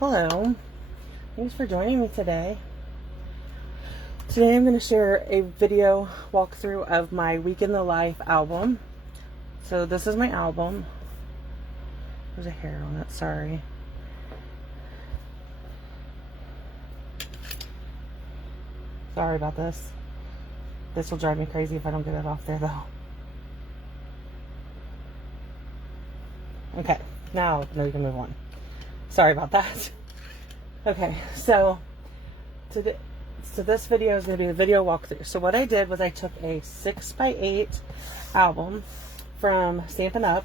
Hello, thanks for joining me today. Today I'm going to share a video walkthrough of my Week in the Life album. So this is my album. There's a hair on it, sorry. Sorry about this. This will drive me crazy if I don't get it off there though. Okay, now we can move on. Sorry about that. Okay, so this video is going to be a video walkthrough. So what I did was I took a 6x8 album from Stampin'UP.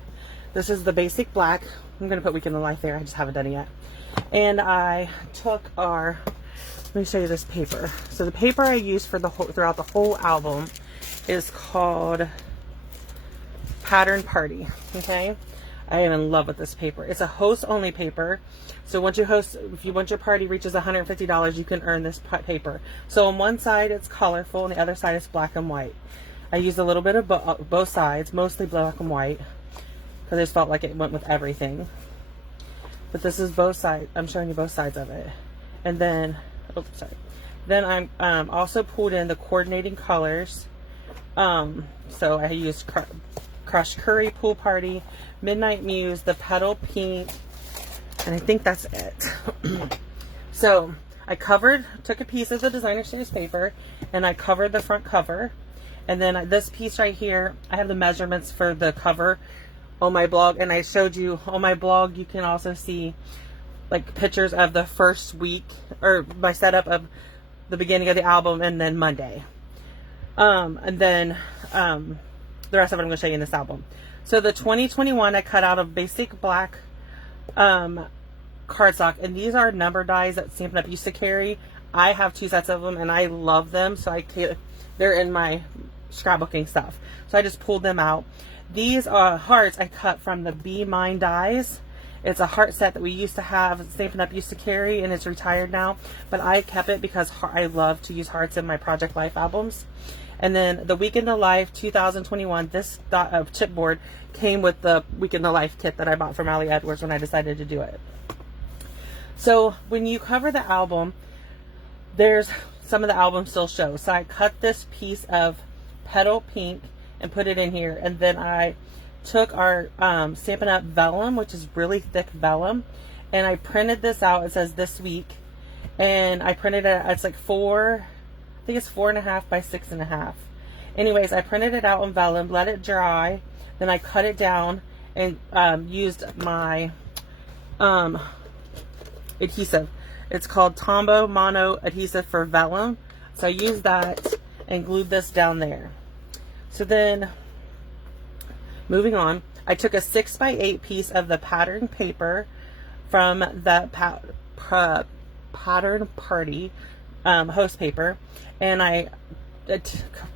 This is the basic black. I'm going to put Week in the Life there. I just haven't done it yet. And I took our, let me show you this paper. So the paper I used for throughout the whole album is called Pattern Party. Okay. I am in love with this paper. It's a host only paper. So once you host, if you want your party reaches $150, you can earn this paper. So on one side it's colorful and the other side is black and white. I used a little bit of both sides, mostly black and white, because I just felt like it went with everything. But this is both sides. I'm showing you both sides of it. And then, oops, sorry. Then I'm also pulled in the coordinating colors. So I used Crushed Curry, Pool Party, Midnight Muse, the Petal Pink, and I think that's it. So I took a piece of the designer series paper and I covered the front cover. And then this piece right here, I have the measurements for the cover on my blog, and I showed you on my blog. You can also see like pictures of the first week, or my setup of the beginning of the album, and then Monday. And then the rest of it I'm going to show you in this album. So the 2021 I cut out of basic black cardstock, and these are number dies that Stampin'UP used to carry. I have 2 sets of them and I love them, so they're in my scrapbooking stuff. So I just pulled them out. These are hearts I cut from the Be Mine dies. It's a heart set that we used to have, Stampin'UP used to carry, and it's retired now, but I kept it because I love to use hearts in my Project Life albums. And then the Week in the Life 2021, this chipboard came with the Week in the Life kit that I bought from Ali Edwards when I decided to do it. So when you cover the album, there's some of the album still shows. So I cut this piece of Petal Pink and put it in here. And then I took our Stampin'UP vellum, which is really thick vellum, and I printed this out. It says this week. And I printed it, it's like I think it's 4.5 by 6.5. Anyways, I printed it out on vellum, let it dry, then I cut it down and used my adhesive. It's called Tombow Mono Adhesive for Vellum. So I used that and glued this down there. So then, moving on, I took a 6x8 piece of the pattern paper from the Pattern Party host paper, and I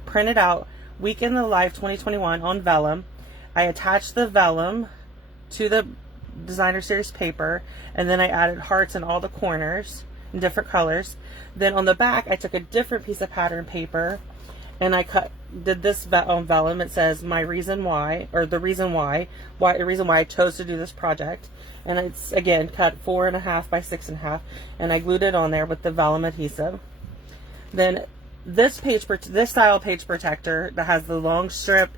printed out Week in the Life 2021 on vellum. I attached the vellum to the designer series paper, and then I added hearts in all the corners in different colors. Then on the back I took a different piece of pattern paper and I did this on vellum. It says my reason why, or the reason why I chose to do this project, and it's again cut 4.5 by 6.5, and I glued it on there with the vellum adhesive. Then this style page protector that has the long strip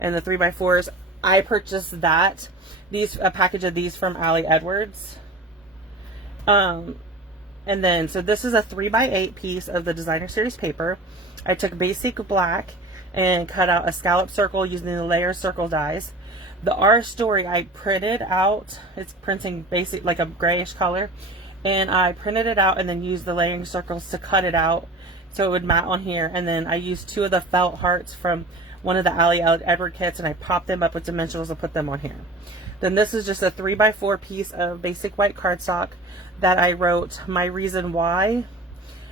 and the 3x4s, I purchased that. A package of these from Ali Edwards. And then, so this is a 3x8 piece of the designer series paper. I took basic black and cut out a scallop circle using the layer circle dies. The Our Story I printed out. It's printing basic, like a grayish color. And I printed it out and then used the layering circles to cut it out so it would mat on here. And then I used 2 of the felt hearts from one of the Ali Edwards kits, and I popped them up with dimensionals and put them on here. Then this is just a 3x4 piece of basic white cardstock that I wrote my reason why,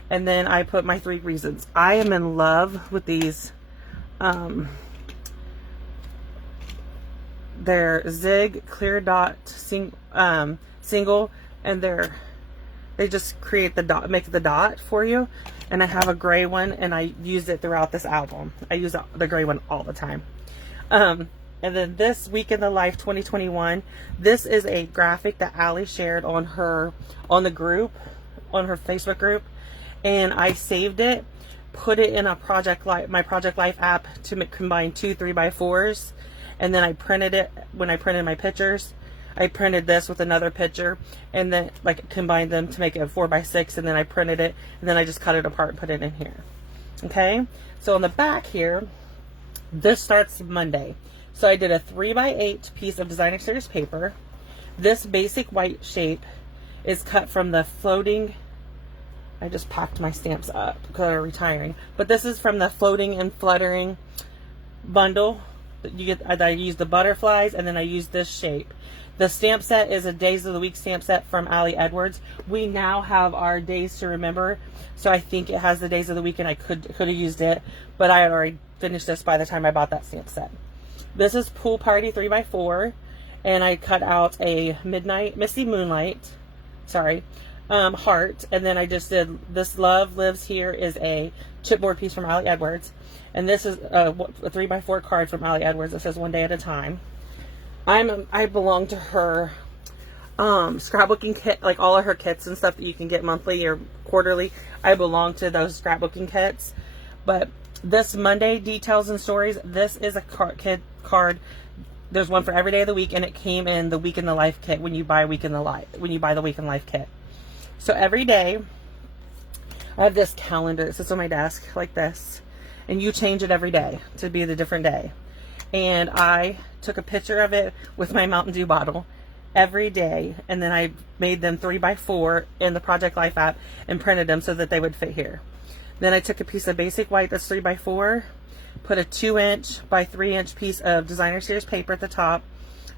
and then I put my 3 reasons. I am in love with these. They're zig clear dot single, and they just create the dot, make the dot for you. And I have a gray one, and I used it throughout this album. I use the gray one all the time. And then this Week in the Life 2021, this is a graphic that Allie shared on the group, on her Facebook group, and I saved it, put it in a my Project Life app to combine 2 3x4s, and then I printed it. When I printed my pictures, I printed this with another picture, and then like combined them to make it a 4x6, and then I printed it, and then I just cut it apart and put it in here. Okay, so on the back here, this starts Monday. So I did a 3x8 piece of designer series paper. This basic white shape is cut from the floating, I just packed my stamps up because I'm retiring, but this is from the Floating and Fluttering bundle that you get. I used the butterflies, and then I used this shape. The stamp set is a Days of the Week stamp set from Allie Edwards. We now have our Days to Remember, so I think it has the Days of the Week, and I could have used it, but I had already finished this by the time I bought that stamp set. This is Pool Party 3x4, and I cut out a Misty Moonlight, heart, and then I just did this Love Lives Here is a chipboard piece from Allie Edwards, and this is a 3x4 card from Allie Edwards that says One Day at a Time. I belong to her scrapbooking kit, like all of her kits and stuff that you can get monthly or quarterly. I belong to those scrapbooking kits. But this Monday Details and Stories, this is a card. There's one for every day of the week, and it came in the Week in the Life kit when you buy the Week in Life kit. So every day I have this calendar. It sits on my desk like this, and you change it every day to be the different day. And I took a picture of it with my Mountain Dew bottle every day, and then I made them 3x4 in the Project Life app and printed them so that they would fit here. Then I took a piece of basic white that's 3x4, put a 2" by 3" piece of designer series paper at the top.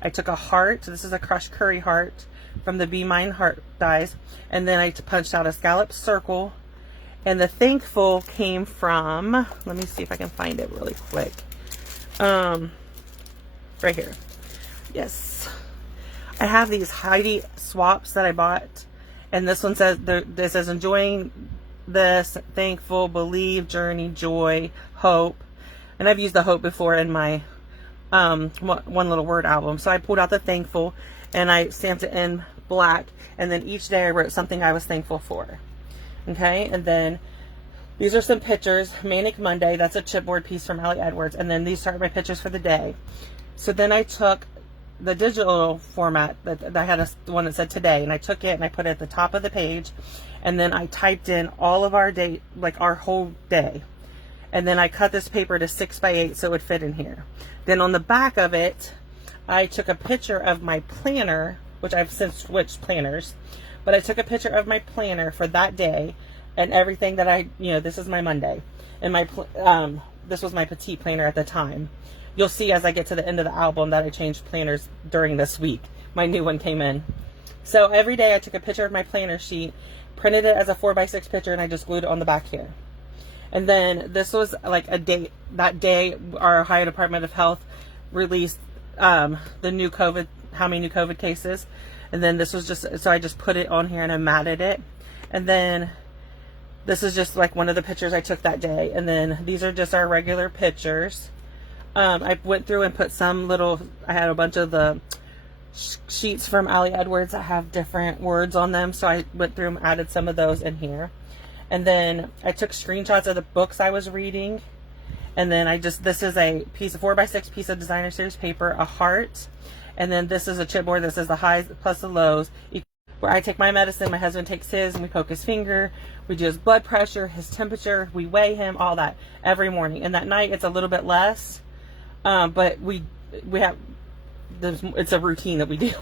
I took a heart. This is a crushed curry heart from the Be Mine heart dies, and then I punched out a scallop circle. And the thankful came from, let me see if I can find it really quick. Right here. Yes, I have these Heidi swaps that I bought, and this one says, this says enjoying this, thankful, believe, journey, joy, hope. And I've used the hope before in my one little word album. So I pulled out the thankful, and I stamped it in black, and then each day I wrote something I was thankful for. Okay, and then these are some pictures. Manic Monday, that's a chipboard piece from Allie Edwards, and then these are my pictures for the day. So then I took the digital format that I had, the one that said today, and I took it and I put it at the top of the page, and then I typed in all of our day, like our whole day, and then I cut this paper to 6x8 so it would fit in here. Then on the back of it, I took a picture of my planner, which I've since switched planners, but I took a picture of my planner for that day and everything that this is my Monday, and this was my petite planner at the time. You'll see as I get to the end of the album that I changed planners during this week. My new one came in. So every day I took a picture of my planner sheet, printed it as a 4x6 picture, and I just glued it on the back here. And then this was like a date. That day, our Ohio Department of Health released the new COVID, how many new COVID cases. And then this was just, so I just put it on here and I matted it. And then this is just like one of the pictures I took that day. And then these are just our regular pictures. I went through and put I had a bunch of the sheets from Allie Edwards that have different words on them. So I went through and added some of those in here. And then I took screenshots of the books I was reading. And then this is a 4x6 piece of designer series paper, a heart. And then this is a chipboard that says the highs plus the lows. Where I take my medicine, my husband takes his, and we poke his finger. We do his blood pressure, his temperature, we weigh him, all that every morning. And that night it's a little bit less. But it's a routine that we do.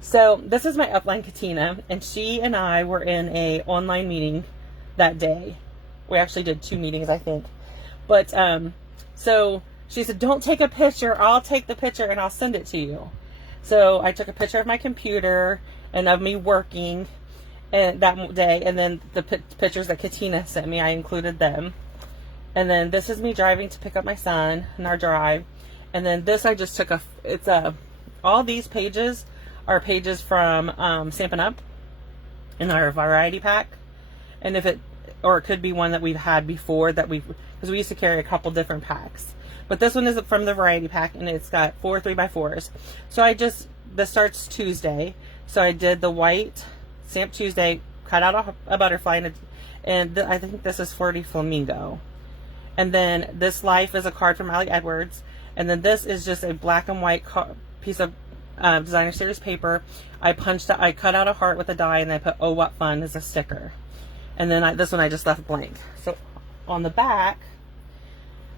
So this is my upline Katina, and she and I were in a online meeting that day. We actually did 2 meetings, I think. But so she said, don't take a picture, I'll take the picture and I'll send it to you. So I took a picture of my computer and of me working and that day, and then the pictures that Katina sent me, I included them. And then this is me driving to pick up my son in our drive. And then this I just took all these pages are pages from Stampin'UP in our variety pack. And it could be one that we've had before because we used to carry a couple different packs. But this one is from the variety pack, and it's got 4 3x4s. So this starts Tuesday. So I did the white Stamp Tuesday, cut out a butterfly, and I think this is Flirty Flamingo. And then this Life is a card from Ali Edwards. And then this is just a black and white piece of designer series paper. I cut out a heart with a die, and I put "Oh What Fun" as a sticker. And then this one I just left blank. So on the back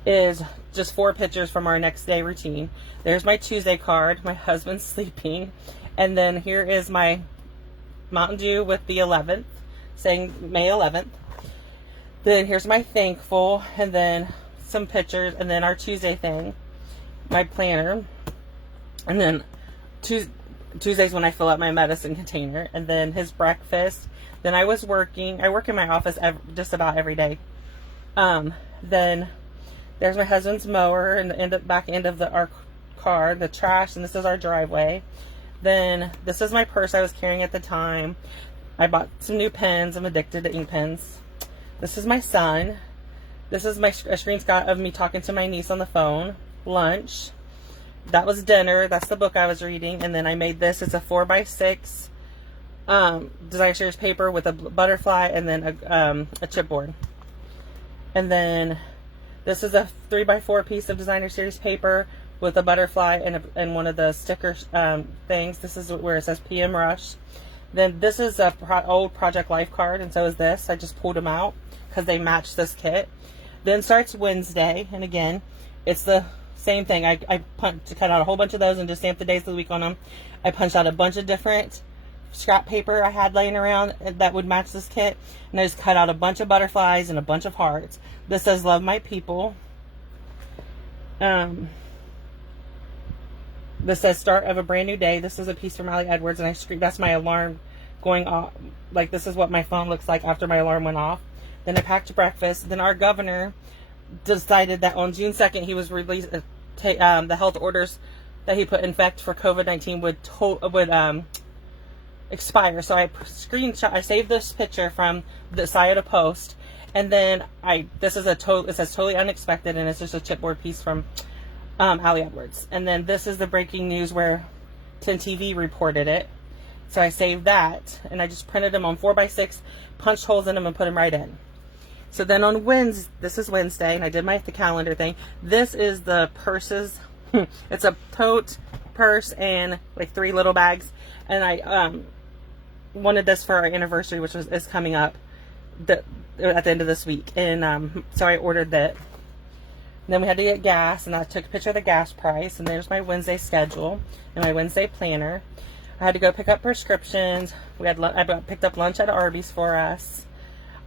is just 4 pictures from our next day routine. There's my Tuesday card. My husband's sleeping. And then here is my Mountain Dew with the 11th, saying May 11th. Then here's my thankful, and then some pictures, and then our Tuesday thing, my planner, and then Tuesdays when I fill up my medicine container, and then his breakfast. Then I work in my office just about every day. Then there's my husband's mower and the back end of our car, the trash, and this is our driveway. Then this is my purse I was carrying at the time. I bought some new pens. I'm addicted to ink pens. This is my son. This is a screenshot of me talking to my niece on the phone. Lunch. That was dinner. That's the book I was reading. And then I made this. It's a 4x6 designer series paper with a butterfly and then a chipboard. And then this is a 3x4 piece of designer series paper with a butterfly and one of the sticker things. This is where it says PM Rush. Then this is a old Project Life card, and so is this. I just pulled them out because they match this kit. Then starts Wednesday, and again, it's the same thing. I cut out a whole bunch of those and just stamped the days of the week on them. I punched out a bunch of different scrap paper I had laying around that would match this kit, and I just cut out a bunch of butterflies and a bunch of hearts. This says Love My People. This says Start of a Brand New Day. This is a piece from Ali Edwards, and that's my alarm going off. Like, this is what my phone looks like after my alarm went off. Then I packed breakfast. Then our governor decided that on June 2nd he was released. The health orders that he put in effect for COVID-19 would expire. So I saved this picture from the Sayada Post, and then it says totally unexpected, and it's just a chipboard piece from Ali Edwards. And then this is the breaking news where 10 TV reported it. So I saved that, and I just printed them on 4x6, punched holes in them, and put them right in. So then on Wednesday, this is Wednesday, and I did the calendar thing. This is the purses. It's a tote, purse, and like 3 little bags. And I wanted this for our anniversary, which is coming up at the end of this week. And so I ordered that. And then we had to get gas, and I took a picture of the gas price. And there's my Wednesday schedule and my Wednesday planner. I had to go pick up prescriptions. I picked up lunch at Arby's for us.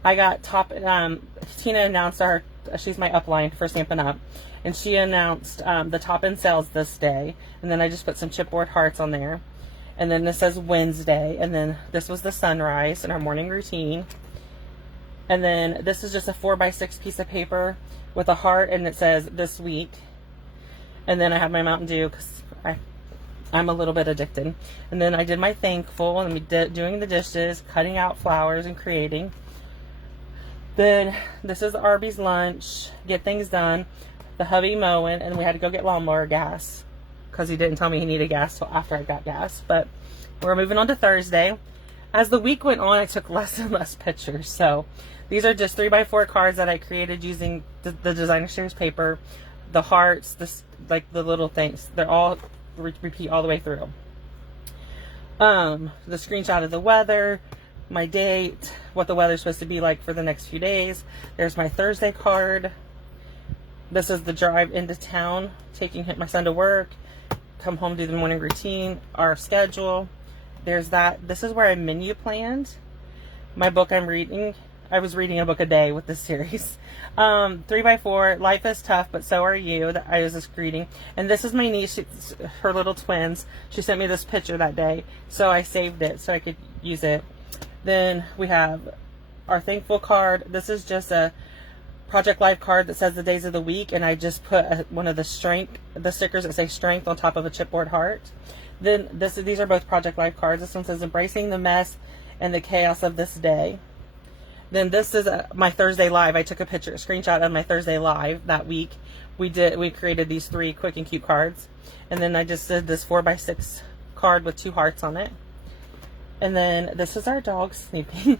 I got Tina announced she's my upline for Stampin' Up, and she announced the top end sales this day. And then I just put some chipboard hearts on there. And then this says Wednesday, and then this was the sunrise in our morning routine. And then this is just a 4x6 piece of paper with a heart, and it says this week. And then I have my Mountain Dew because I'm a little bit addicted. And then I did my thankful, and doing the dishes, cutting out flowers, and creating. Then this is Arby's lunch, get things done, the hubby mowing, and we had to go get lawnmower gas because he didn't tell me he needed gas till after I got gas. But we're moving on to Thursday. As the week went on, I took less and less pictures. So these are just 3x4 cards that I created using the designer series paper, the hearts, like the little things. They're all repeat all the way through. The screenshot of the weather, my date, what the weather's supposed to be like for the next few days. There's my Thursday card. This is the drive into town, taking my son to work, come home, do the morning routine, our schedule. There's that. This is where I menu planned my book I'm reading. I was reading a book a day with this series. 3x4, Life is Tough, but So Are You, that I was just reading. And this is my niece, her little twins. She sent me this picture that day, so I saved it so I could use it. Then we have our thankful card. This is just a Project Life card that says the days of the week, and I just put one of the stickers that say strength on top of a chipboard heart. Then these are both Project Life cards. This one says embracing the mess and the chaos of this day. Then this is my Thursday live. I took a screenshot of my Thursday live that week. We created these 3 quick and cute cards. And then I just did this 4x6 card with 2 hearts on it. And then this is our dog sleeping.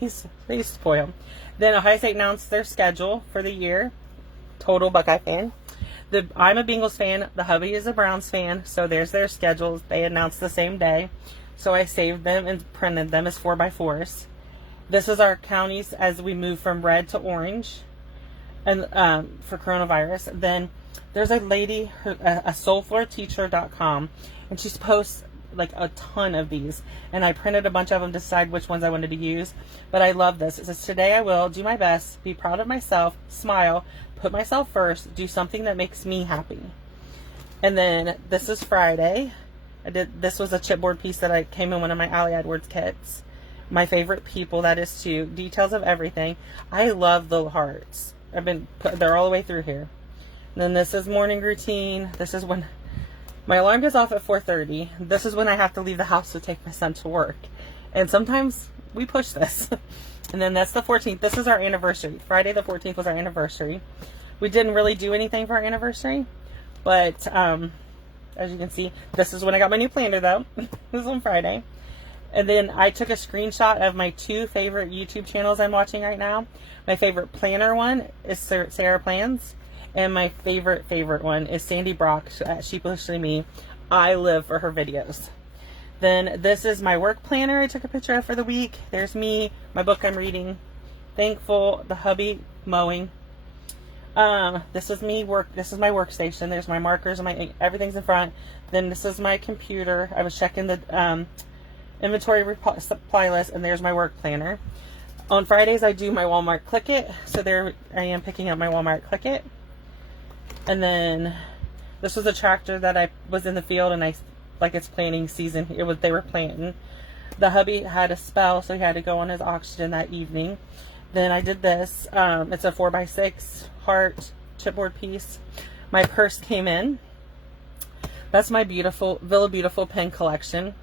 He's pretty spoiled. Then Ohio State announced their schedule for the year. Total Buckeye fan. I'm a Bengals fan. The hubby is a Browns fan. So there's their schedules. They announced the same day. So I saved them and printed them as 4x4s. This is our counties as we move from red to orange, and for coronavirus. Then there's a lady, a soulfloorteacher.com, and she posts like a ton of these, and I printed a bunch of them to decide which ones I wanted to use. But I love this. It says, today I will do my best, be proud of myself, smile, put myself first, do something that makes me happy. And then this is Friday. This was a chipboard piece that I came in one of my Allie Edwards kits. My favorite people, that is too. Details of everything. I love the hearts. They're all the way through here. And then this is morning routine. This is when my alarm goes off at 4:30. This is when I have to leave the house to take my son to work. And sometimes we push this. And then that's the 14th. This is our anniversary. Friday the 14th was our anniversary. We didn't really do anything for our anniversary. But, as you can see, this is when I got my new planner, though. This was on Friday. And then I took a screenshot of my 2 favorite YouTube channels I'm watching right now. My favorite planner one is Sarah Plans. And my favorite one is Sandy Brock at Sheepishly Me. I live for her videos. Then this is my work planner I took a picture of for the week. There's me, my book I'm reading, Thankful, the hubby mowing. This is me this is my workstation. There's my markers and everything's in front. Then this is my computer. I was checking the inventory supply list, and there's my work planner. On Fridays I do my Walmart Click It. So there I am picking up my Walmart Click It. And then this was a tractor that I was in the field, and it's planting season. They were planting. The hubby had a spell, so he had to go on his oxygen that evening. Then I did this. It's a 4x6 heart chipboard piece. My purse came in. That's my beautiful Villa Beautiful pen collection.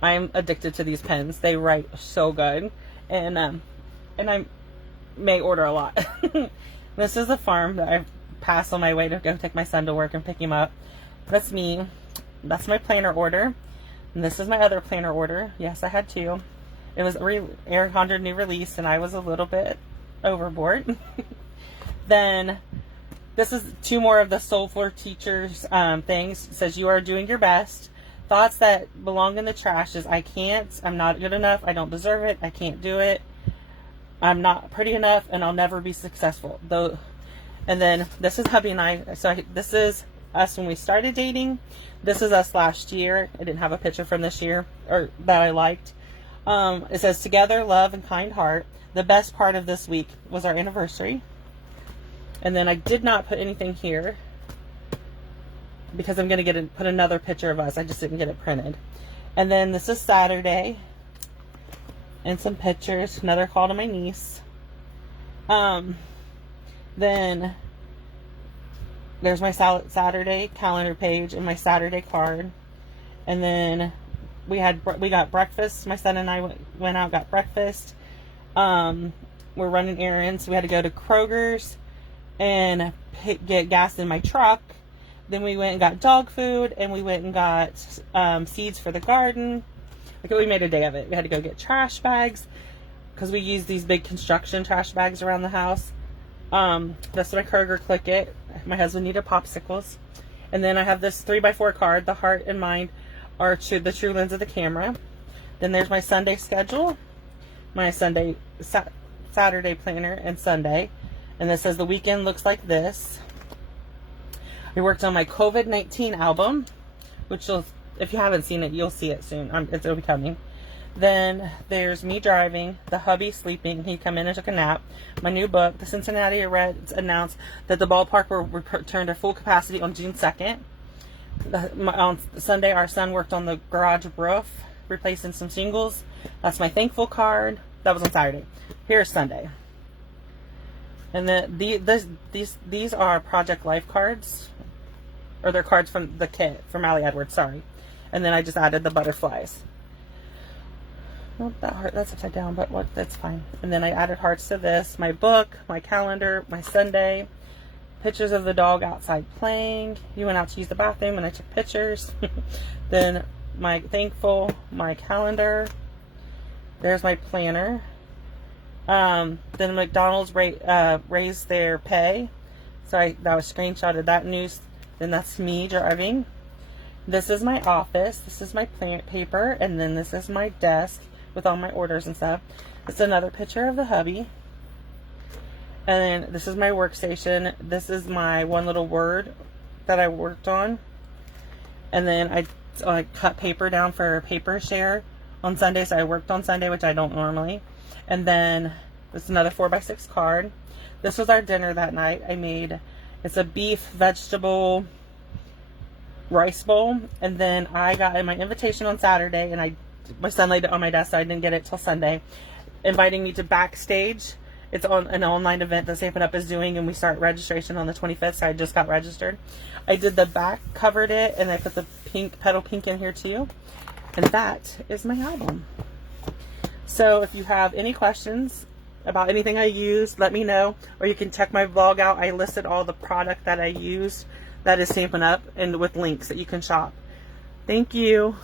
I'm addicted to these pens. They write so good, and I may order a lot. This is a farm that I pass on my way to go take my son to work and pick him up. That's me. That's my planner order. And this is my other planner order. Yes, I had 2. It was Eric Honda new release, and I was a little bit overboard. Then this is 2 more of the Soul Floor Teachers things. It says, you are doing your best. Thoughts that belong in the trash is, I can't, I'm not good enough, I don't deserve it, I can't do it, I'm not pretty enough, and I'll never be successful. And then this is hubby and I. So this is us when we started dating. This is us last year. I didn't have a picture from this year or that I liked. It says, together, love, and kind heart. The best part of this week was our anniversary. And then I did not put anything here because I'm going to put another picture of us. I just didn't get it printed. And then this is Saturday. And some pictures. Another call to my niece. Then there's my Saturday calendar page and my Saturday card. And then we got breakfast. My son and I went out, got breakfast. We're running errands. We had to go to Kroger's and get gas in my truck. Then we went and got dog food, and we went and got seeds for the garden. Okay, we made a day of it. We had to go get trash bags because we use these big construction trash bags around the house. That's my Kroger Click It. My husband needed popsicles. And then I have this 3x4 card. The heart and mind are the true lens of the camera. Then there's my Sunday schedule. My Saturday planner and Sunday. And this says the weekend looks like this. I worked on my COVID-19 album, which if you haven't seen it, you'll see it soon. It'll be coming. Then there's me driving, the hubby sleeping. He come in and took a nap. My new book, the Cincinnati Reds announced that the ballpark will return to full capacity on June 2nd. On Sunday, our son worked on the garage roof, replacing some shingles. That's my thankful card. That was on Saturday. Here's Sunday. And then these are Project Life cards, or they're cards from the kit from Allie Edwards. Sorry. And then I just added the butterflies. Nope, that's upside down, but what, that's fine. And then I added hearts to this, my book, my calendar, my Sunday, pictures of the dog outside playing. You went out to use the bathroom and I took pictures. Then my thankful, my calendar. There's my planner. Then McDonald's raised their pay. So that was screenshotted that news. Then that's me driving. This is my office. This is my plant paper. And then this is my desk with all my orders and stuff. It's another picture of the hubby. And then this is my workstation. This is my one little word that I worked on. And then I cut paper down for paper share on Sunday. So I worked on Sunday, which I don't normally. And then this is another 4x6 card. This was our dinner that night. It's a beef, vegetable, rice bowl. And then I got my invitation on Saturday, and my son laid it on my desk, so I didn't get it till Sunday, inviting me to Backstage. It's on an online event that Stampin'UP is doing, and we start registration on the 25th, so I just got registered. I did the back, covered it, and I put the pink, petal pink in here too. And that is my album. So if you have any questions about anything I used, let me know, or you can check my vlog out. I listed all the product that I used that is Stampin'UP, and with links that you can shop. Thank you.